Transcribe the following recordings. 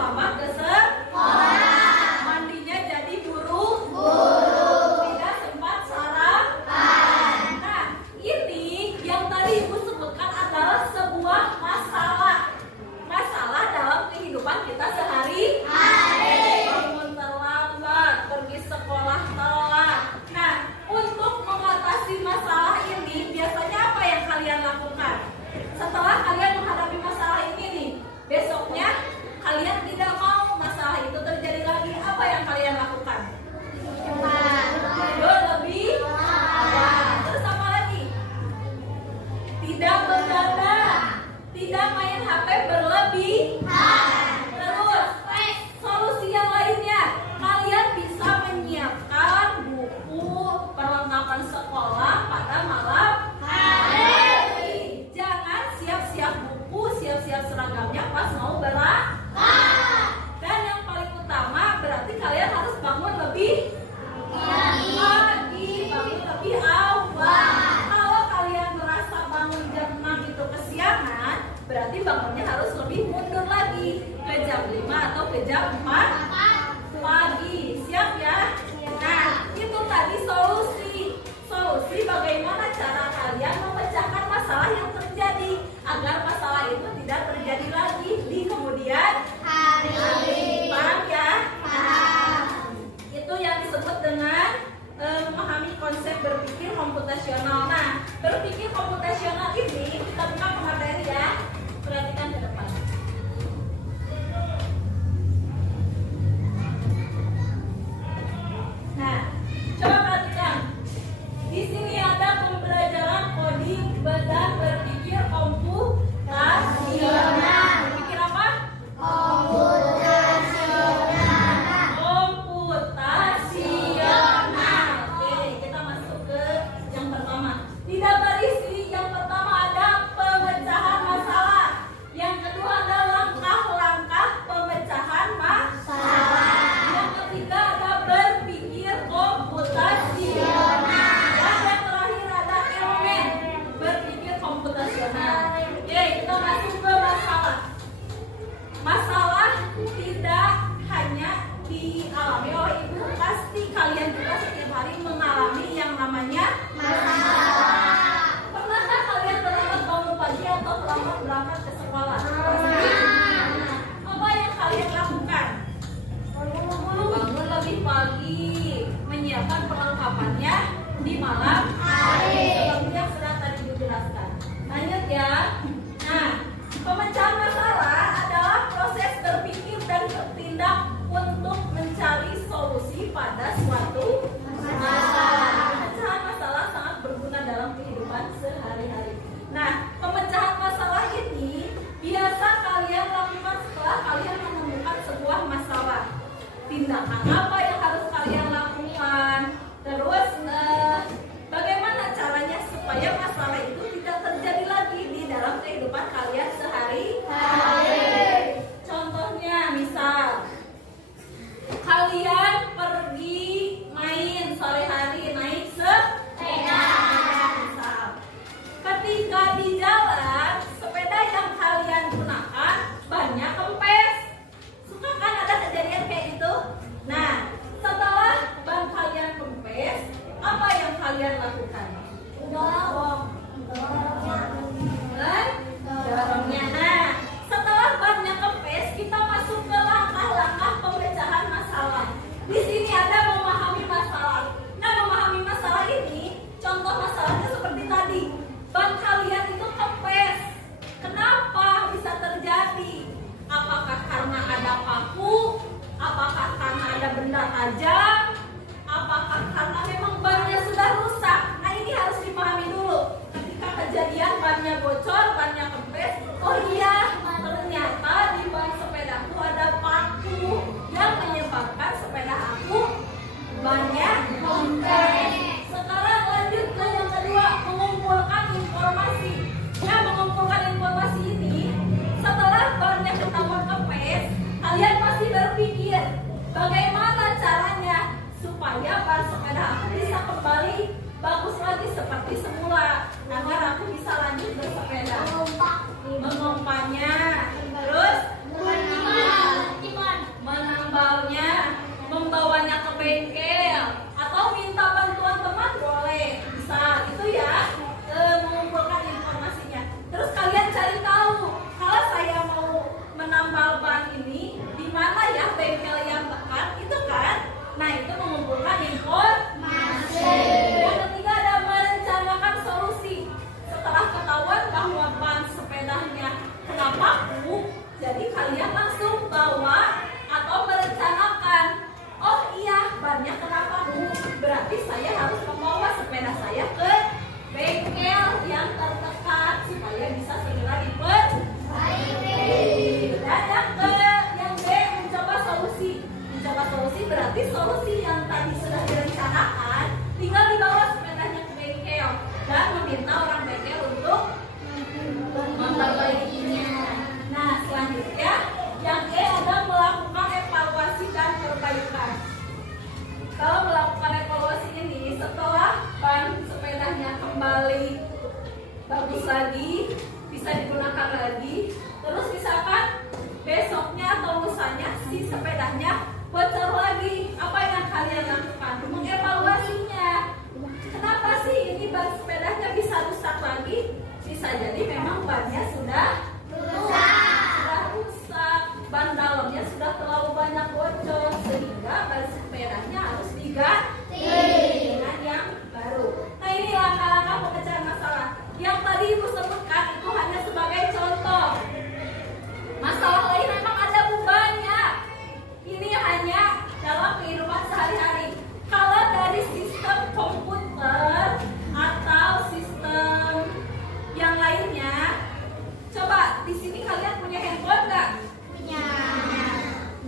pertama ke sekolah. Mandinya jadi buru-buru. Tidak sempat sarapan. Nah, ini yang tadi Ibu sebutkan adalah sebuah masalah. Masalah dalam kehidupan kita sehari-hari. Bangun terlambat, pergi sekolah telat. Nah, untuk mengatasi masalah ini, biasanya apa yang kalian lakukan? Setelah kalian menghadapi masalah ini nih, besoknya kalian tidak mau masalah itu terjadi lagi, apa yang kalian lakukan? Lebih terus apa lagi? Tidak begadang, tidak main HP berlebihan. Terus solusi yang lainnya, kalian bisa menyiapkan buku perlengkapan sekolah pada malam hari. Jangan siap-siap buku, siap-siap seragamnya pas mau berangkat. Dan yang paling utama berarti kalian harus bangun lebih pagi, bangun lebih awal. Kalau kalian merasa bangun jam 6 itu kesiangan, berarti bangunnya harus lebih mundur lagi ke jam 5 atau ke jam 4 pagi. Siap ya? Nah, itu tadi solusi bagaimana cara kalian memecahkan masalah yang terjadi agar masalah itu tidak terjadi lagi di kemudian hari. Paham ya? Itu yang disebut dengan memahami konsep berpikir komputasional. Nah, berpikir komputasional ini kita buka ke materi ya. Perhatikan ke depan. Nah, coba perhatikan. Di sini ada pembelajaran coding dan berpikir komputasional. Berpikir apa? Komputasional. Oke, kita masuk ke yang pertama. Di daftar isi yang pertama ada pemecahan masalah. Yang kedua ada langkah-langkah pemecahan masalah. Yang ketiga ada berpikir komputasional. Dan yang terakhir ada elemen berpikir komputasional. Oke, kita masuk ke masalah. Masalah tidak hanya dialami oleh ibu, pasti kalian juga setiap hari mengalami yang namanya masalah. Pernahkah kalian terlambat bangun pagi atau terlambat berangkat ke sekolah? Apa yang kalian lakukan? Bangun lebih pagi, menyiapkan perlengkapannya di malam hari. Seperti yang sudah tadi dijelaskan. Lanjut ya. Nah, pemecahan masalah adalah proses berpikir dan bertindak untuk mencari solusi pada suatu masalah. Pemecahan masalah sangat berguna dalam kehidupan sehari-hari. Nah, pemecahan masalah ini biasa kalian lakukan setelah kalian menemukan sebuah masalah. Tindakan apa yang harus kalian lakukan? Terus bagaimana caranya supaya masalah itu tidak terjadi lagi di dalam kehidupan kalian sehari-hari? Contohnya misal kalian pergi main sore hari naik sepeda. Misal ketika di jalan sepeda yang kalian gunakan banyak kempes. Suka kan ada kejadian kayak gitu? Nah, setelah ban kalian kempes, apa yang kalian lakukan? Dorongnya. Nah, setelah bannya kempes, kita masuk ke langkah-langkah pemecahan masalah. Di sini ada memahami masalah. Nah, memahami masalah ini, contoh masalahnya seperti tadi. Ban kalian itu kempes. Kenapa bisa terjadi? Apakah karena ada paku? Apakah karena ada benda tajam? Apakah karena memang bannya sudah rusak? Nah, ini harus dipahami dulu. Ketika kejadian bannya bocor, bannya kempes, oh iya, ternyata di ban sepedaku ada paku yang menyebabkan sepeda aku bannya kempes. Sekarang lanjut ke yang kedua, mengumpulkan informasi. Nah, mengumpulkan informasi ini, setelah bannya ketahuan kempes, kalian pasti berpikir bagaimana caranya supaya ban sepeda aku bisa kembali bagus lagi seperti semula agar aku bisa lanjut bersepeda. Memompanya, terus berarti solusi yang tadi sudah direncanakan tinggal dibawa sepedanya ke bengkel dan meminta orang bengkel untuk memperbaikinya. Nah, selanjutnya yang E ada melakukan evaluasi dan perbaikan. Kalau melakukan evaluasi ini setelah ban sepedanya kembali bagus lagi, bisa digunakan lagi, terus misalkan besoknya atau lusanya si sepedanya bocor lagi, apa yang kalian lakukan? Mengevaluasinya. Kenapa sih ini ban sepedanya bisa rusak lagi? Bisa jadi memang bannya sudah rusak, ban dalamnya sudah terlalu banyak bocor sehingga ban sepedanya harus diganti dengan yang baru. Nah, ini langkah-langkah pemecahan masalah. Yang tadi Ibu sebutkan itu hanya sebagai contoh. Masalah lain memang ada banyak. Ini hanya dalam kehidupan sehari-hari. Kalau dari sistem komputer atau sistem yang lainnya, coba di sini kalian punya handphone nggak? Punya.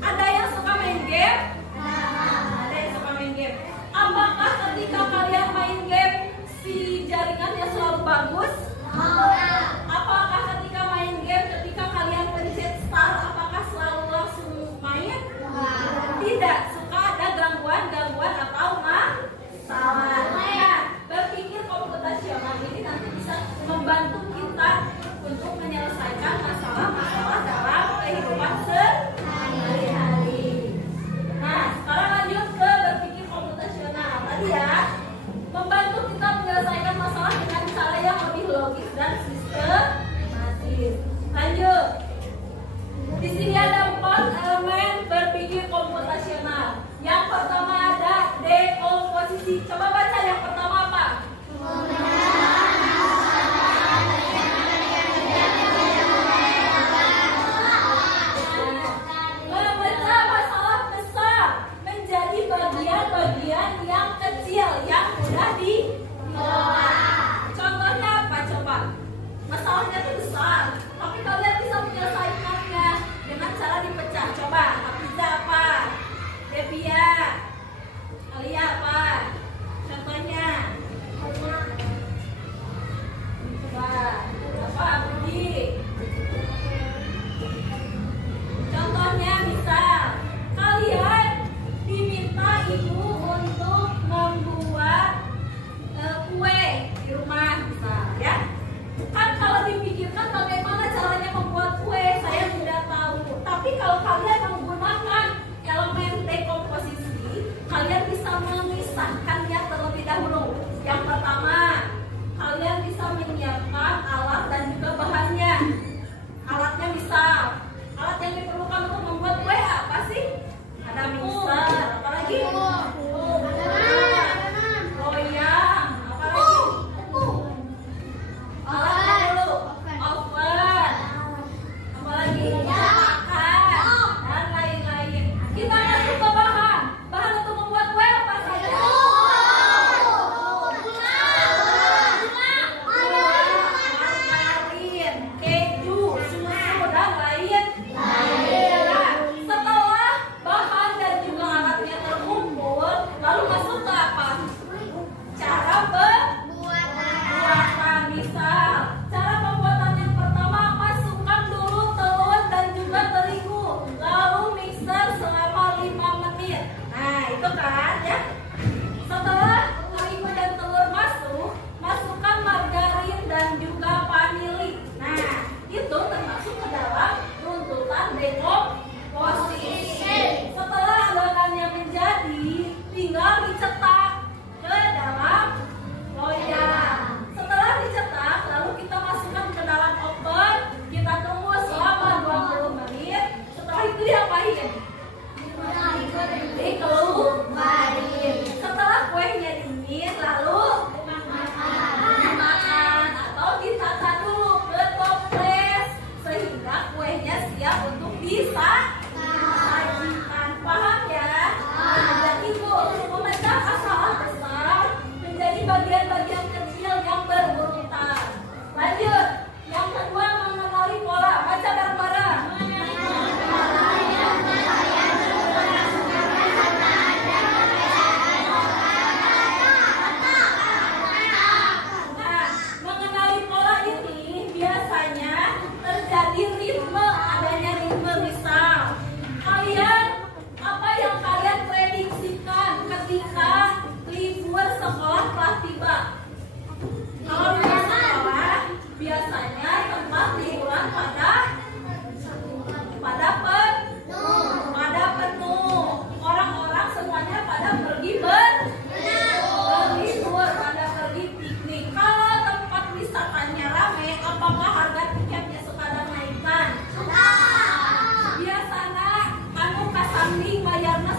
Ada yang suka main game? Ada yang suka main game. Apakah ketika kalian main game si jaringannya selalu bagus? Apakah ketika main game, ketika kalian pencet start, apakah selalu langsung main? Tidak, suka ada gangguan atau masalah. Nah, berpikir komputasional ini nanti bisa membantu kita untuk menyelesaikan masalah-masalah dalam kehidupan sehari-hari. Nah, sekarang lanjut ke berpikir komputasional. Tadi ya, membantu kita menyelesaikan masalah dengan cara yang lebih logis dan sistematis. Lanjut. Di sini ada 4 elemen berpikir komputasional. Yang pertama ada dekomposisi. Coba baca yang pertama apa? Memecah masalah besar menjadi bagian-bagian yang kecil yang mudah dikelola. Contohnya apa coba? Masalahnya itu besar, tapi kalian bisa menyelesaikannya dengan cara dipecah. Coba, Hafiza apa? Devia, Alia apa? Contohnya? Coba, apa Budi? Contohnya misal, kalian diminta ibu untuk membuat kue di rumah, misal ya. Kan kalau dipikirkan bagaimana caranya membuat kue, saya tidak tahu. Tapi kalau kalian menggunakan elemen dekomposisi, kalian bisa memisahkannya terlebih dahulu. Yang pertama, kalian bisa menyiapkan alat dan juga bahannya. Alatnya misal, alat yang diperlukan untuk membuat kue apa sih? Ada mixer, apalagi? Loyang, apalagi? Alatnya dulu, oven, apalagi? Makan, dan lain-lain. Kita masuk ke bahan. Bahan untuk membuat kue apa saja? Margarin, keju, susu, dan lain-lain. Nah, setelah bahan dan juga alatnya terkumpul, lalu masuk ke apa? Cara pembuatan. Misal, cara pembuatan yang pertama, masukkan dulu telur dan juga terigu, lalu mixer selama 5 menit. Nah, itu kan ya. Setelah terigu dan telur masuk, masukkan margarin dan juga vanili. Nah, itu termasuk ke dalam runtutan dekomposisi. Setelah adonannya menjadi, tinggal dicetak ke dalam loyang. Setelah dicetak, lalu kita masukkan ke dalam oven. Kita tunggu selama 20 menit. Setelah itu diapain? Dikeluarin. Setelah kuenya dingin, lalu dimakan atau ditata dulu ke toples sehingga kuenya siap untuk disajikan. Paham ya? Nah, jadi itu memecah masalah besar menjadi bagian-bagian kecil yang berurutan. Lanjut, yang kedua mengenali pola. Baca bareng-bareng.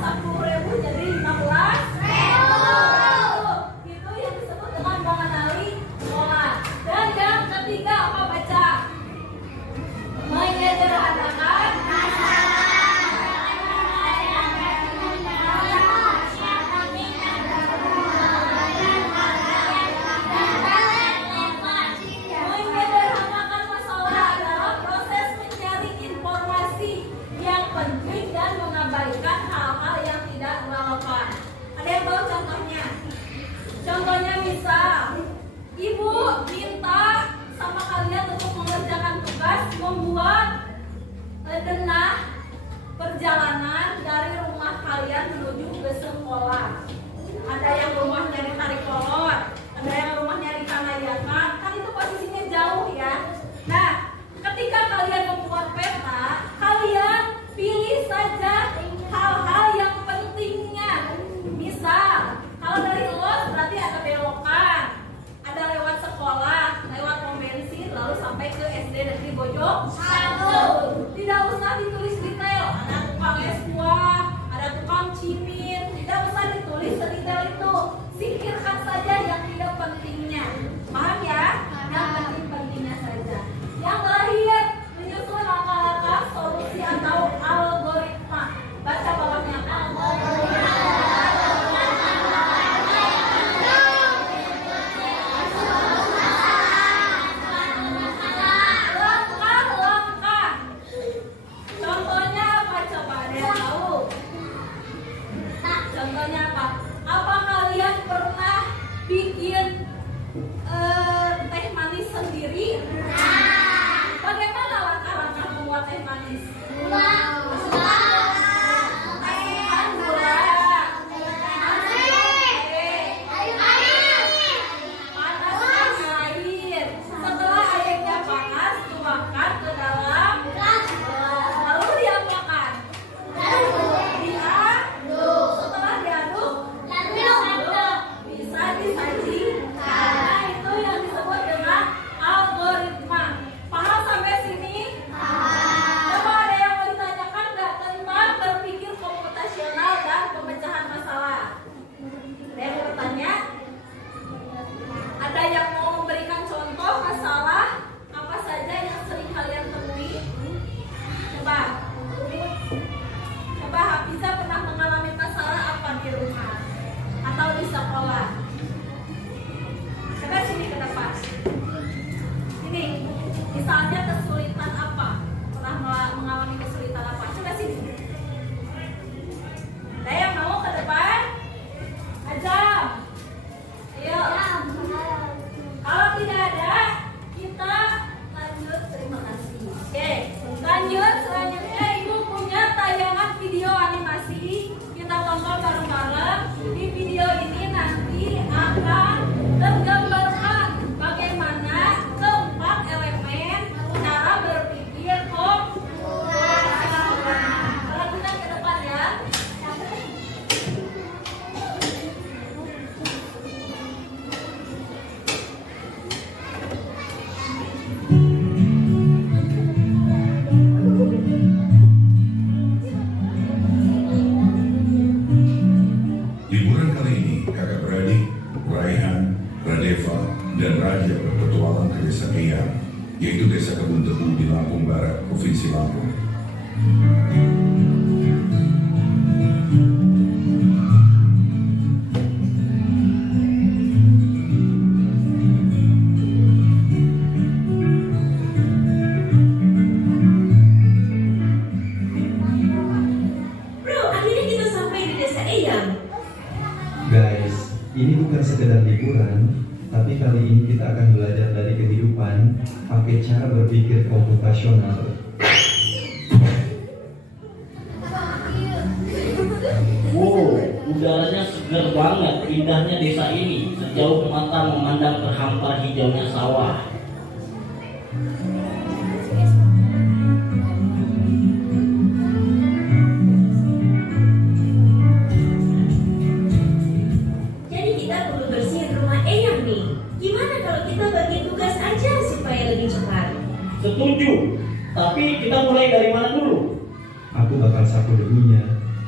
10.000 jadi 15.000. Itu yang disebut dengan mengenali pola. Dan yang ketiga apa baca? Menyederhanakan masalah adalah proses mencari informasi yang penting dan mengabaikan hal-hal yang tidak relevan. Ada yang tahu contohnya? Contohnya misal, ibu minta sama kalian untuk mengerjakan tugas membuat denah perjalanan dari rumah kalian menuju ke sekolah. Ada yang rumahnya di Tarikolot, ada yang rumahnya di Kanayakan, kan itu posisinya jauh ya. Nah, ketika kalian membuat peta, kalian pilih saja hal-hal yang pentingnya. Misal, kalau dari los berarti ada belokan, ada lewat sekolah, lewat pom bensin, lalu sampai ke SD Negeri Bojong Satu. Tidak usah ditulis detail, ada tukang es buah, ada tukang cimin, tidak usah ditulis sedetail itu. Singkirkan saja yang tidak pentingnya. Paham ya? Yang penting-pentingnya saja. Yang terakhir, menyusun langkah-langkah solusi atau algoritma. Baca bawahnya. Langkah-langkah. Contohnya apa coba? Ada yang tahu? Contohnya apa? Apa kalian pernah bikin teh manis sendiri? Bagaimana langkah-langkah membuat teh manis? Panaskan air. Setelah airnya panas, tuangkan ke dalam gelas. Lalu diapakan? Diaduk. Setelah diaduk, bisa disajikan. Nah, itu yang disebut dengan algoritma. Paham sampai sini? Coba ada yang mau ditanyakan nggak tentang berpikir komputasional dan pemecahan masalah? Ada yang mau bertanya? Ada yang mau memberikan contoh masalah apa saja yang sering kalian temui? Coba. Coba Hafiza pernah mengalami masalah apa di rumah atau di sekolah? Coba sini ke depan. Ini, misalnya kesulitan apa? Pernah mengalami kesulitan apa? Coba sini. Ada yang mau ke depan? Ajam. Ayo. Kalau tidak ada, kita lanjut. Terima kasih. Oke, lanjut. Selanjutnya Ibu punya tayangan video animasi. Kita tonton bareng-bareng. Di video ini nanti akan tergambarkan bagaimana keempat elemen cara berpikir komputasional. Perhatikan ke depan ya. Liburan kali ini, kakak beradik, Raihan, Radeva, dan Raja berpetualang ke desa Eyang, yaitu desa Kebun Tebu di Lampung Barat, Provinsi Lampung. Bro, akhirnya kita sampai di desa Eyang. Guys, ini bukan sekedar liburan, tapi kali ini kita akan belajar dari kehidupan pakai cara berpikir komputasional. Wow, udaranya segar banget, indahnya desa ini. Sejauh mata memandang terhampar hijaunya sawah. Jadi kita perlu bersihin rumah Eyang nih. Gimana kalau kita bagi tugas aja supaya lebih cepat? Setuju, tapi kita mulai dari mana dulu? Aku bakal sapu debunya,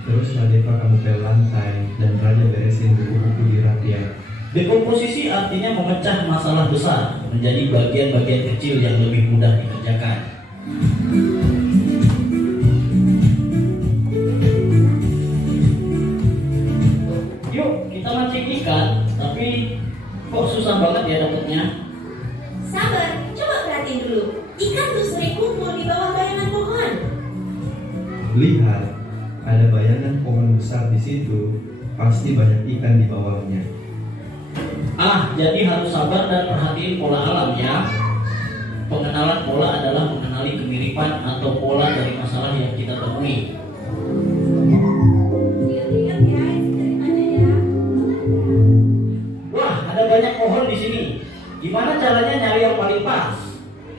Terus Radeva kamu pel lantai dan Raja beresin buku-buku di rak ya. Dekomposisi artinya memecah masalah besar menjadi bagian-bagian kecil yang lebih mudah dikerjakan. Yuk kita mancing ikan, tapi kok susah banget ya dapetnya? Sabar, coba perhatiin dulu. Ikan tuh sering kumpul di bawah bayangan pohon. Lihat, ada bayangan pohon besar di situ. Pasti banyak ikan di bawahnya. Jadi harus sabar dan perhatiin pola alam ya. Pengenalan pola adalah mengenali kemiripan atau pola dari masalah yang kita temui. Ingat-ingat ya ceritanya ya. Wah, ada banyak pohon di sini. Gimana caranya nyari yang paling pas?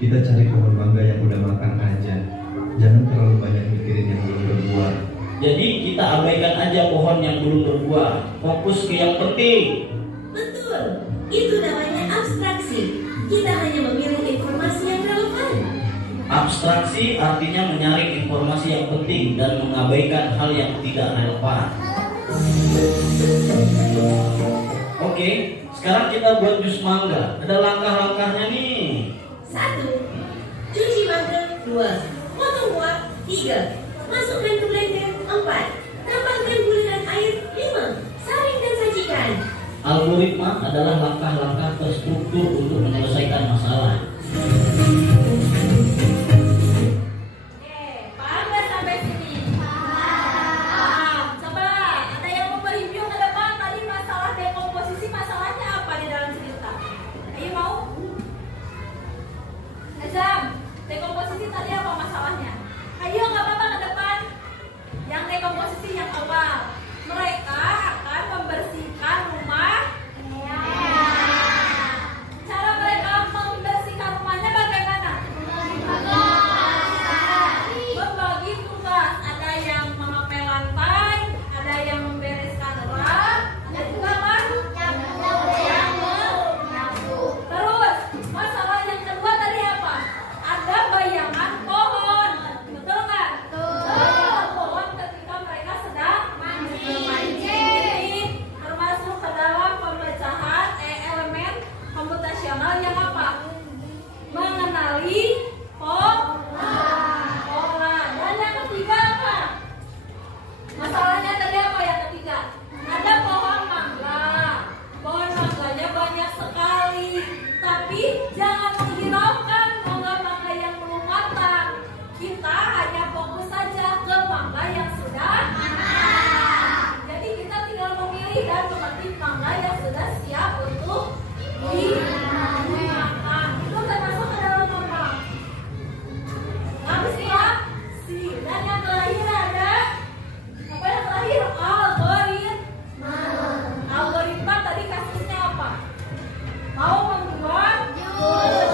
Kita cari pohon mangga yang udah makan aja. Jangan terlalu banyak mikirin yang belum berbuah. Jadi kita abaikan aja pohon yang belum berbuah. Fokus ke yang penting. Betul, itu namanya abstraksi. Kita hanya memilih informasi yang relevan. Abstraksi artinya menyaring informasi yang penting dan mengabaikan hal yang tidak relevan. Oke, sekarang kita buat jus mangga. Ada langkah-langkahnya nih. 1. Cuci mangga. 2. Potong buah. 3. Masukkan ke blender. 4. Tambahkan gula dan air. 5. Saring dan sajikan. Algoritma adalah langkah-langkah terstruktur untuk menyelesaikan masalah. Paham nggak sampai sini? Paham. Coba ada yang mau mereview ke depan tadi masalah dekomposisi, masalahnya apa di dalam cerita? Ayo mau? Azam, dekomposisi tadi apa masalahnya? Ayo nggak apa-apa ke depan. Yang dekomposisi yang awal, mereka akan membersihkan rumah. Cara mereka membersihkan rumahnya bagaimana? Membagi tugas. Ada yang mengepel lantai, ada yang membereskan rak, ada juga yang menyapu. Terus masalah yang kedua tadi apa? Ada bayangan pohon, betul nggak? Betul. Pohon ketika mereka sedang memancing, termasuk ke dalam pemecahan elemen komputasional yang apa? Mengenali pola. Dan yang ketiga apa? Masalahnya tadi apa yang ketiga? Ada pohon mangga. Pohon mangganya banyak sekali. Tapi jangan menghiraukan mangga-mangga yang belum matang. Kita hanya fokus saja ke mangga yang sudah matang. Jadi kita tinggal memilih dan memetik mangga yang sudah siap untuk dimakan. Itu termasuk ke dalam mangga. Habis ya? Dan yang terakhir ada apa yang terakhir? Algoritma tadi kasusnya apa? Mau membuat jus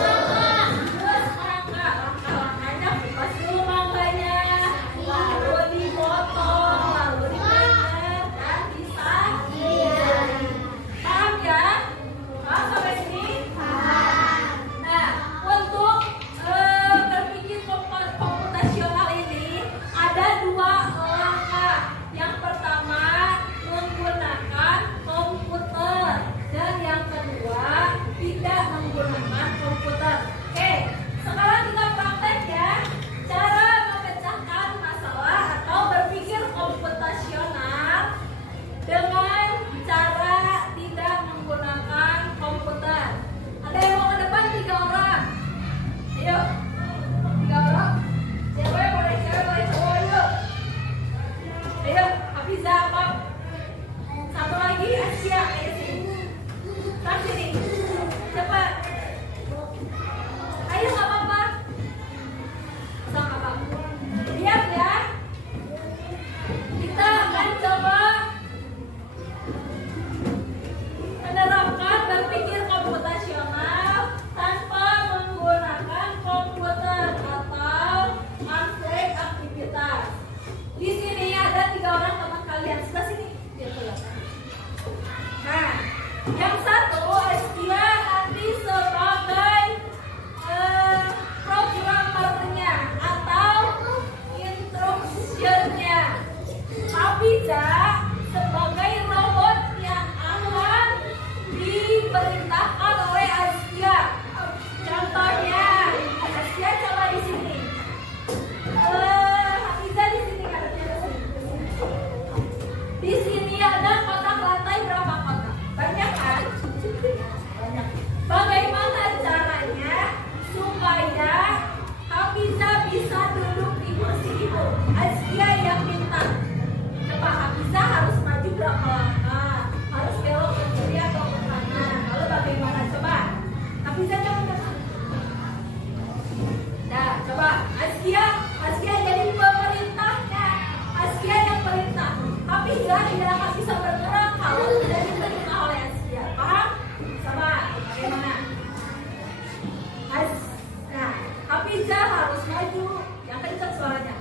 mangga. Langkah-langkahnya kupas dulu mangganya, lalu dipotong, lalu di-blender dan disajikan. Paham ya? Paham sampai sini? Nah, untuk berpikir komputasional ini ada dua langkah. Yang pertama menggunakan komputer dan yang kedua tidak menggunakan komputer. Oke, sekarang kita praktek ya cara memecahkan masalah atau berpikir komputasional dengan cara tidak menggunakan komputer. Ada yang mau ke depan 3 orang? Ayo, 3 orang. Cewek boleh cowok yuk. Ayo, Hafiza apa? Satu lagi Asia. Ayo sini. Tak sini. Cepat. Ayo nggak apa-apa. Nggak apa-apa. Lihat ya. Kita akan coba menerapkan berpikir komputasional tanpa menggunakan komputer atau abstrak aktivitas. Di sini ada 3 orang teman kalian. Sebelah sini. Biar kelihatan. Nah, yang satu Askia nanti sebagai programmernya atau instructionnya. Tapi Hafiza tidak akan bisa bergerak kalau tidak diterima oleh Askia. Paham? Coba bagaimana? Nah, Hafiza harus maju. Yang kencang suaranya.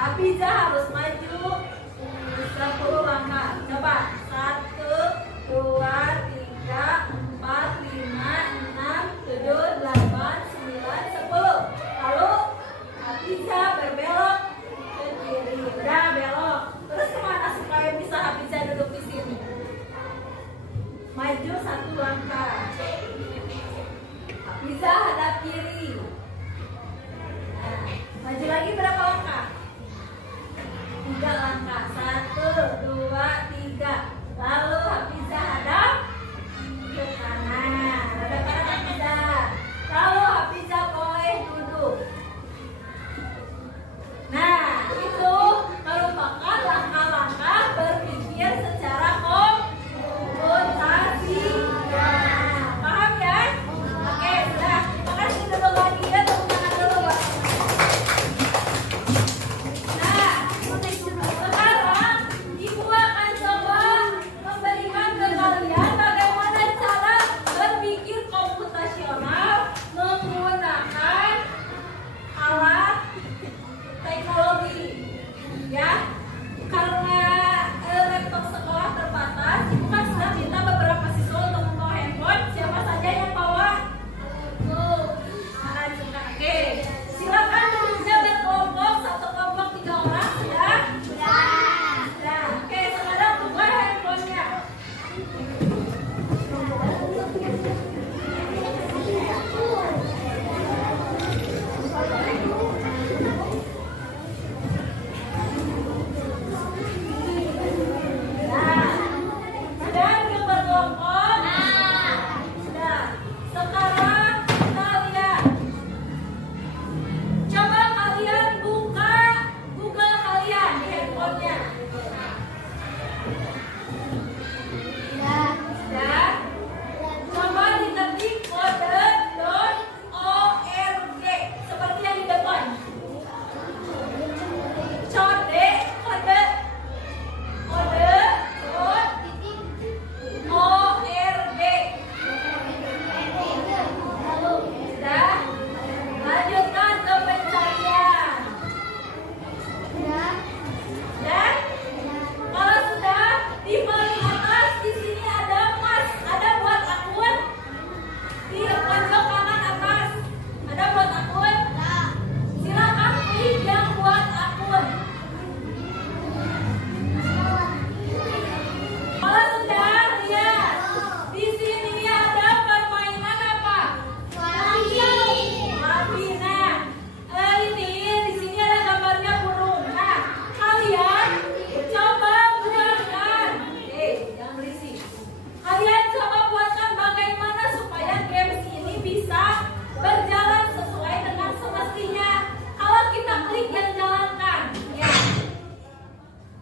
Hafiza harus maju 10 langkah. Coba 1, 2, 3, 4, 5, 6, 7, 8, 9, 10. Lalu Hafiza berbelok ke kiri. Udah belok. Terus kemana supaya bisa Hafiza duduk di sini? Maju 1 langkah. Hafiza hadap kiri. Nah, maju lagi berapa langkah? 3 langkah. 1, 2, 3. Lalu Hafiza hadap ke kanan. Hadap kanan Hafiza. Lalu Hafiza boleh duduk. Nah, itu merupakan langkah-langkah berpikir secara komputasi. Nah, paham ya? Oke, sudah. Terima kasih dulu lagi ya, tepuk tangan dulu buat Nah, sekarang Ibu akan coba memberikan ke kalian bagaimana cara berpikir komputasional menggunakan alat teknologi. Ya, karena laptop sekolah terbatas, Ibu kan sudah minta beberapa siswa untuk membawa handphone. Siapa saja yang bawa? Oke, silakan duduknya berkelompok, 1 kelompok 3 orang. Sudah? Sudah. Oke, sekarang buka handphonenya. Nah, sudah yuk berkelompok. Sudah. Sekarang kita lihat. Coba kalian buka Google kalian di handphonenya. Sudah. Coba diketik kode.org seperti yang di depan. Kode.org. Sudah. Lanjutkan ke pencarian. Dan kalau sudah di paling atas di sini ada mas, ada buat akun. Di pojok kanan atas ada buat akun. Silakan klik yang buat akun. Kalau sudah lihat di sini ada permainan apa? Nah, ini di sini ada gambarnya burung. Nah, kalian coba buatkan. Jangan berisik. Kalian coba buatkan bagaimana supaya games ini bisa berjalan sesuai dengan semestinya. Kalau kita klik yang jalankan, ya.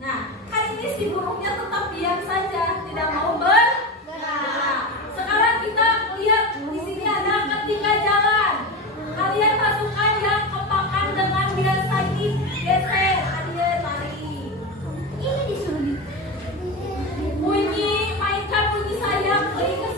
Nah, kan ini si burungnya tetap diam saja, tidak mau bergerak. Sekarang kita lihat di sini ada ketika jalan. Kalian masukkan yang kompakan dengan biasa ini, geser, ada lari. Bunyi, mainkan bunyi sayap, klik ke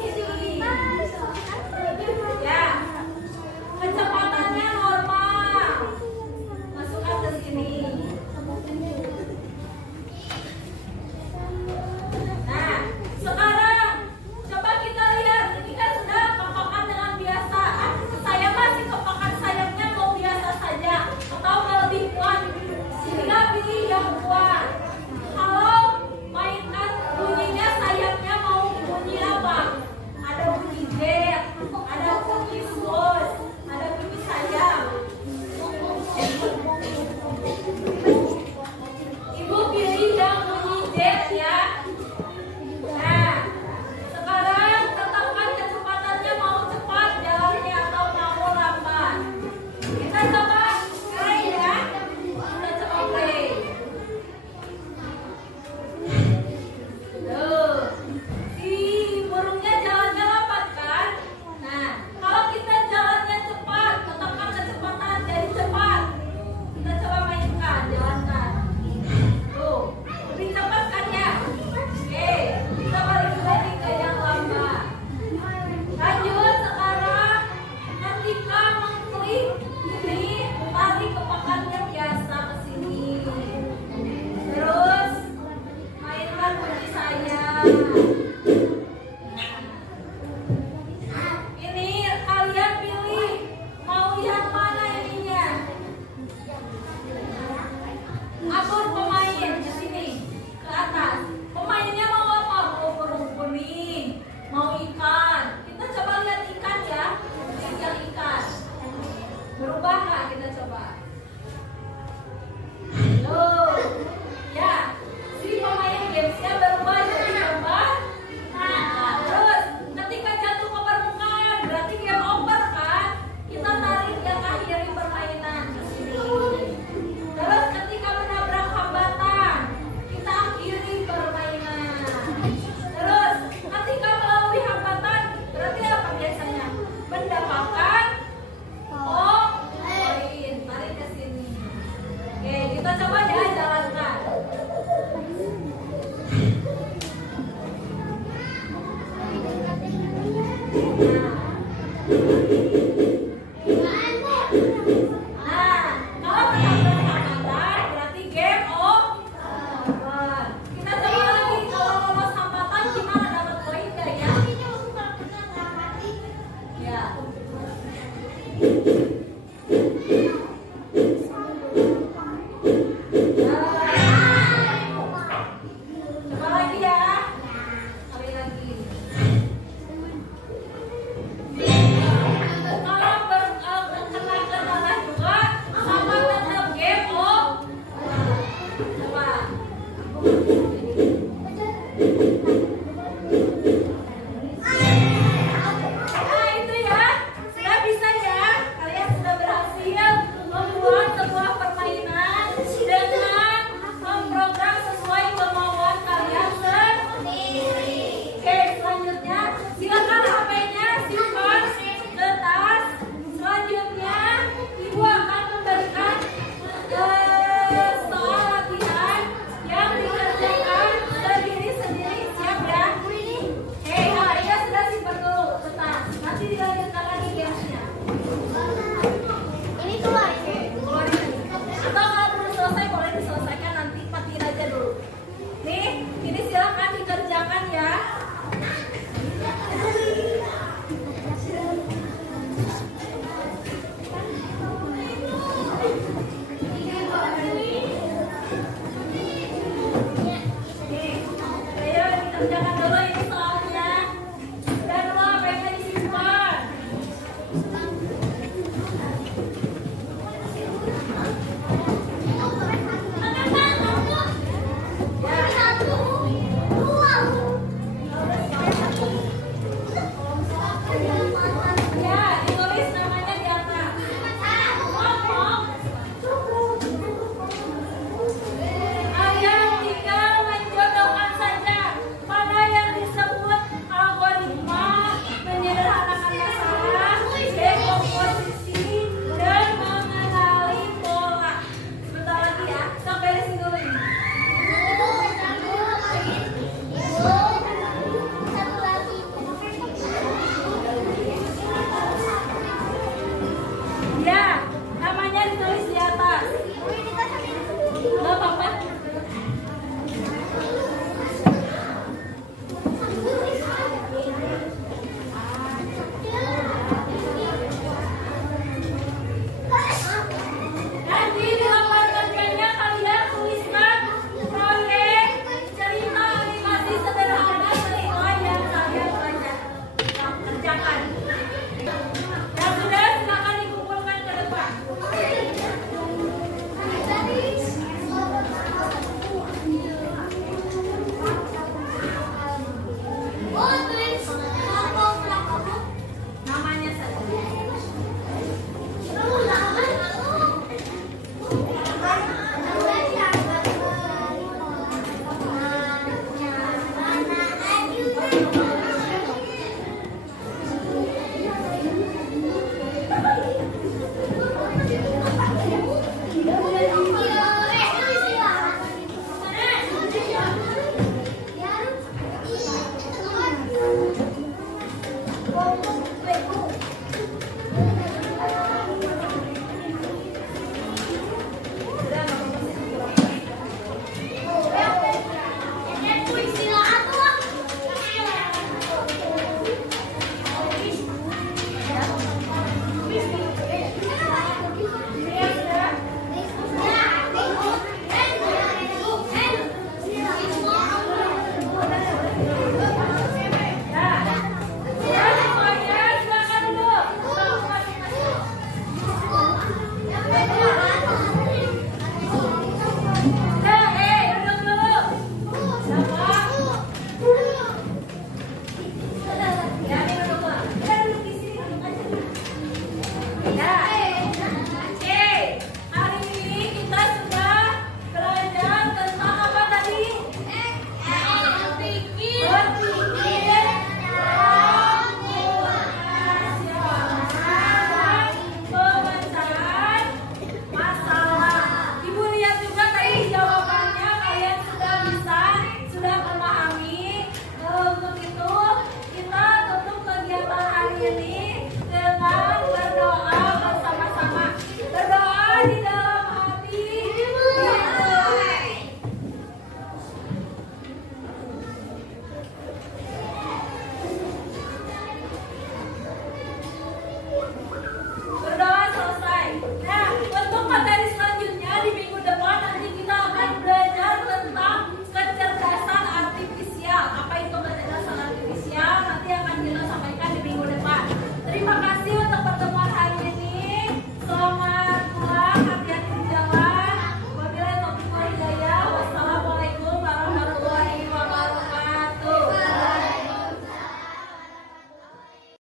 Nah, kalau menang hambatan berarti game over. Kita coba lagi kalau lolos hambatan gimana dapat poin gak ya? Ya. Coba lagi ya. Kali lagi. Kalau berkena kendala juga sama tetap game over. Coba. Nah itu ya, sudah bisa ya. Kalian sudah berhasil membuat sebuah permainan dengan memprogram sesuai kemauan kalian sendiri. Oke, selanjutnya silakan HP-nya simpan ke tas. Selanjutnya ibu akan memberikan soal latihan yang dikerjakan sendiri-sendiri. Siap ya? Oke, Aida sudah simpan dulu ke tas. Nanti dilanjutkan lagi gamesnya. Keluarin lagi. Atau kalau belum selesai boleh diselesaikan nanti, matiin aja dulu. Nih, ini silakan dikerjakan ya. Nih, ayo dikerjakan dulu ini soalnya. Udah dulu HP-nya disimpan. Ya, ditulis namanya di atas. Ayo tinggal menjodohkan saja mana yang disebut algoritma, menyederhanakan masalah, dekomposisi, dan mengenali pola. Sebentar lagi ya, sampai di sini dulu ini. Ya, namanya ditulis di atas. Nggak apa-apa. Nanti di lembar kerjanya kalian tuliskan proyek cerita animasi sederhana sesuai yang kalian belajar. Kerjakan. Yang sudah silakan dikumpulkan ke depan. Namanya saja.